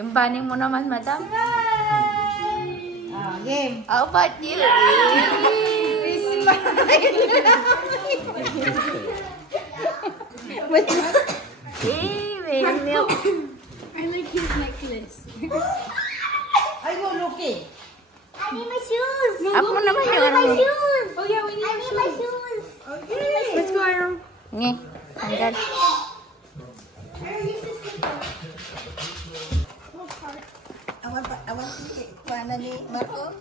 Yung banning mo naman, madam. Game. How about you? Hey, milk. I like his necklace. Are you looking? I need my shoes. Ako naman yung ano. Shoes. Oh yeah, we need my shoes. Okay. Let's go, Aaron. Nge, tanggal. Awan si Kuana ni Marco.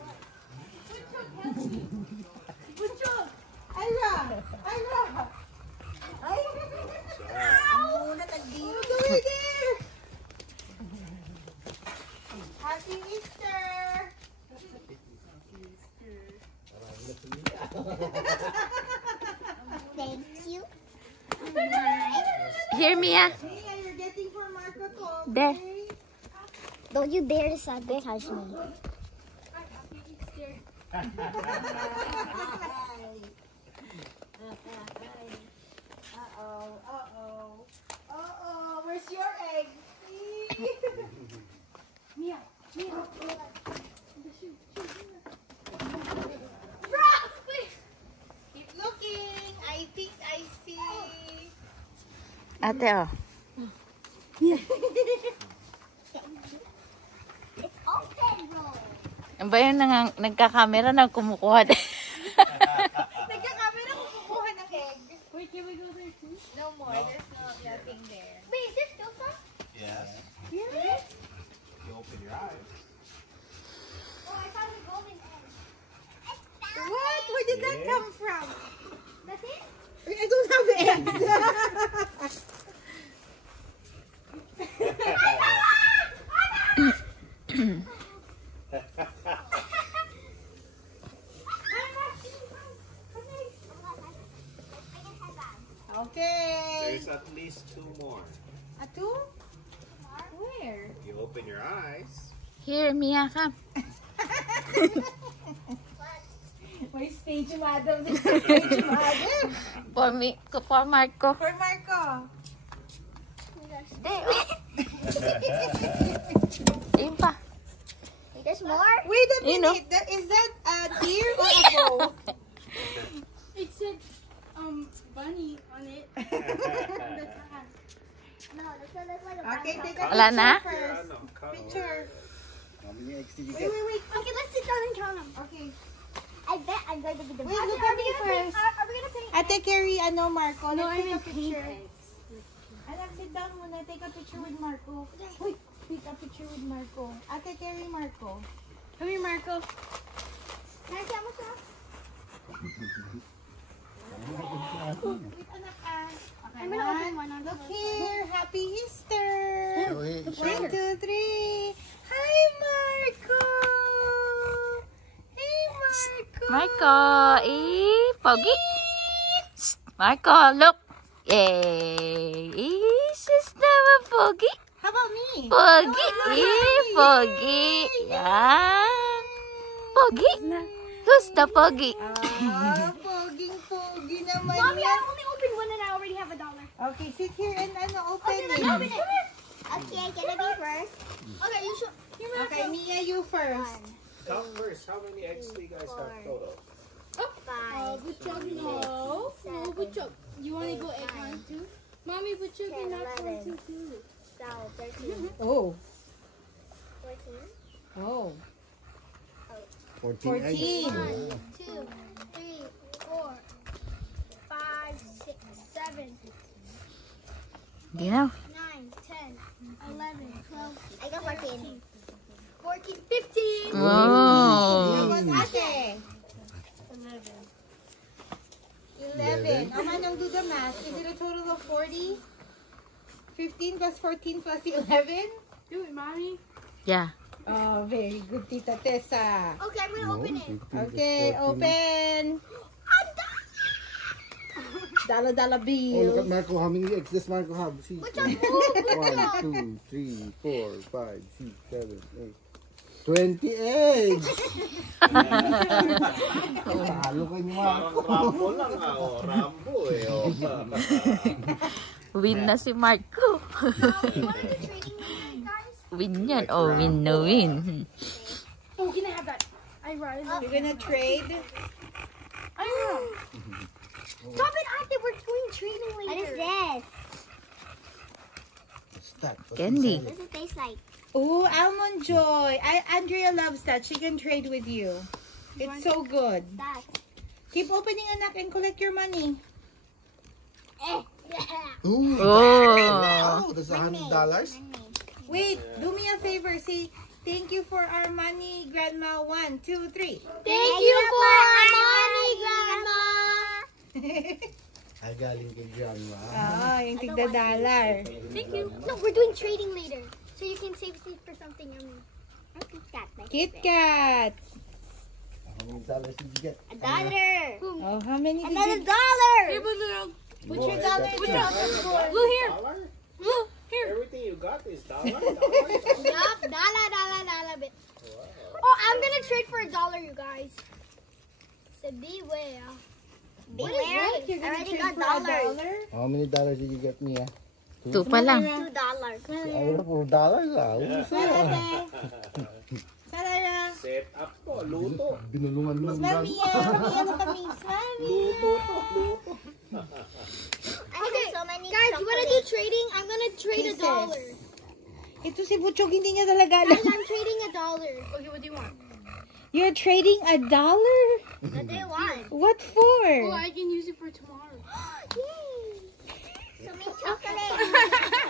Ira! Ay! Muna tag-dito. Happy Easter! Thank you. Here, Mia. Mia, you're getting for Marco to. There. Don't you dare to sabotage me. Uh-oh. Where's your egg? Mia. Keep looking. I think I see. Ate, oh. It's open, bro. Ano ba yung nagka-camera na kumukuha? Nagkakamera kung kukuha ng egg. Wait, can we go there too? No more. There's nothing there. Wait, is there still some? Yes. Really? You open your eyes. Oh, I found a golden egg. What? Where did that come from? That's it? I don't have eggs. Okay. There's at least 2 more. A two? Where? You open your eyes. Here, Mia, come. May stage yung madam. Stage yung madam. For me, for Marco. For Marco. There, oh. Ayun pa. There's more? Wait a You know. minute. Is that a deer or a bow? It said, bunny on it. No, this one looks like a Okay, bunny. take a Wala na? picture first. Picture. How many eggs did you Wait. Okay, let's sit down and count them. Okay. I bet I'm going to be the Wait, look at me first. Are we gonna paint? Ate Carrie, Marco. No, Let's I take a mean paint picture. eggs. Anak, sit down muna. Take a picture with Marco. Wait, take a picture with Marco. Ate Carrie, Marco. Come here, Marco. Can I see how much you have? Wait, anak ah. Okay, I'm gonna open one. Look here. Happy Easter. Look 1, 2, 3. Hi, Marco. Hey, Marco. Marco, pogi. Marco, look. Yay. Just naman pogi. How about me? Pogi. Pogi. Yan. Pogi. Who's the pogi? Poging-pogi naman Mommy, I yan. only opened one and I already have $1. Okay, sit here and open Okay, it. let's open it. Okay, can I be first? Okay, you should. Here, Marco. Okay, Mia, you first. Count first. How many eggs do you guys have total? 5, Good job, no. No, good job. You want to go egg one too? Mommy, but you 10, cannot go 11. too good. 12, 13, Oh. 14. Oh. 14 eggs. 14. 1, 2, 3, 4, 5, 6, 7, Di na. 9, 10, 11, 12. I got 14. 14, 15. Oh. Tapos ate. 11. Manong do the math. Is it a total of 40? 15 plus 14 plus 11? Do it, Mommy. Yeah. Oh, very good, Tita Tessa. Okay, I'm gonna open it. Okay, open. Dollar Oh, look at bill. Marco. How many eggs does Marco have? See. Which one? Ooh, 1, 2, 3, 4, 5, 6, 7, 8. 20 eggs! Talo kayo Parang Marco. Rambo lang oh. Rambo eh. Oh. Win na si Marco. You want to trading me, guys? Win yan. Oh, win na win. Oh, can I have that? You're gonna trade? Stop it, Ate. We're doing trading later. What is this? Stop. Candy. What does it taste like? Oh, Almond Joy. Andrea loves that. She can trade with you. It's so good. That. Keep opening, anak, and collect your money. Ooh, Oh. that's $100. Wait, do me a favor. Say thank you for our money, Grandma. 1, 2, 3. Thank you for our money, Grandma. Ay, galing kay Grandma. Yung tigda-dollar. Thank you. No, we're doing trading later. So you can save seed for something yummy. Kit Kat. How many dollars did you get? $1. Oh, how many did Another you... $1. Put your dollar in. Blue, here. Dollar? Blue, here. Everything you got is dollar? Yup, dollar bit. Oh, I'm gonna trade for $1, you guys. So beware. What is What? this? You're I gonna already trade got for $1. $1? How many dollars did you get, Mia? 2 pa lang. $2. Ay, $4 ah. Sarara. Set up to, luto. Binulungan lang Smile, Mia. Mia, look at me. Smile, Mia. Luto to, luto. Okay, so many guys, you wanna do trading? I'm gonna trade $1. Ito si Butchog, hindi niya talaga alam. Guys, I'm trading $1. Okay, what do you want? You're trading $1? What do you want? What for? Oh, I can use it for tomorrow. Yay! So many chocolate.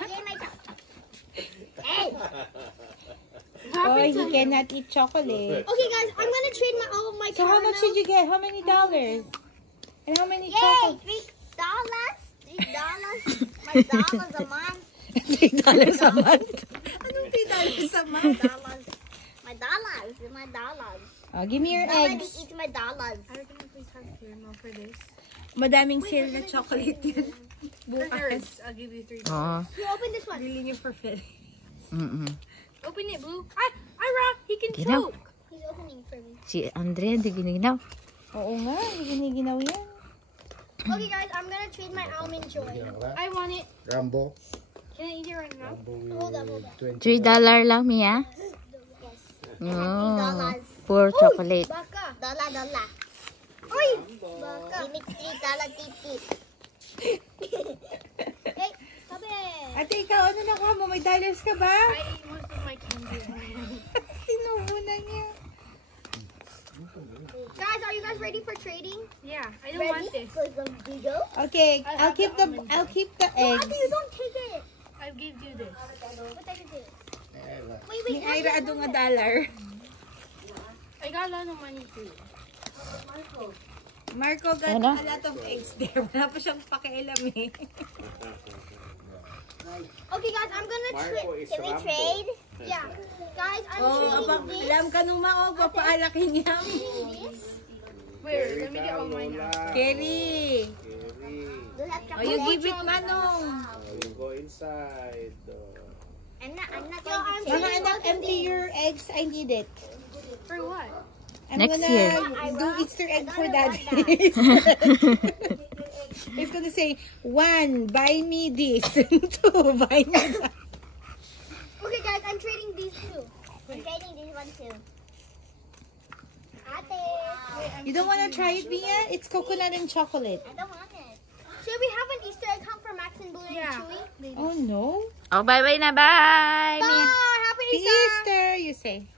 Yay, my chocolate. Hey! Oh, he cannot eat chocolate. Okay, guys, I'm gonna trade all of my So how much did you get? How many dollars? And how many chocolate? Yay! $3. $3. My dollars a month. $3 a month? Anong $3 a month? Dollars. My dollars. My dollars. Oh, give me your Nobody eggs. eats my dollars. Are we gonna please have caramel for this? Madaming sale na chocolate yun. Bukas. I'll give you $3. Oh. You open this one. Bili niyo for free. Open it, Blue. Ira, he can Ginaw. choke. He's opening for me. Si Andrea, di giniginaw. Oo nga, giniginaw yan. Okay, guys, I'm gonna trade my almond joy. I want it. Rambo. Can I eat it right now? Hold up. $3 lang, Mia. Yes. Oh. Poor chocolate. Baka. Dollar. Oy! Baka. Give me $3 tip. Hey, sabi. Ate, ikaw, ano nakuha mo? May dollars ka ba? I ate most of my candy. Sinuhunan niya. Guys, are you guys ready for trading? Yeah, I don't want this. For some video? Okay, I'll keep the eggs. Ate, you don't take it. I give you this. What type is it? Ni Wait. Ira adong $1. I got a lot of money too. Marco got Ano? a lot of eggs there. Wala pa siyang pakialam eh. Okay, guys, I'm gonna Marco trade. is Can we Rambo. trade? Yeah. Guys, I'm trading this. Alam ka nung mga papaalaki niya. This. Wait, let me get all mine out. Kelly. Do you have Oh, you chocolate? give it Manong. You go inside. I'm not Mga anak, empty your eggs. I need it. For what? I'm Next gonna year. do Easter egg for daddy. It's gonna say, 1, buy me this. 2, buy me that. Okay, guys, I'm trading these two. I'm trading this one too. Ate. You don't wanna try it, Mia? It's coconut and chocolate. I don't want it. Should we have an Easter egg hunt for Max and Blue and Chewy? Oh no. Oh, bye-bye na. Bye. Bye! Happy Easter, you say.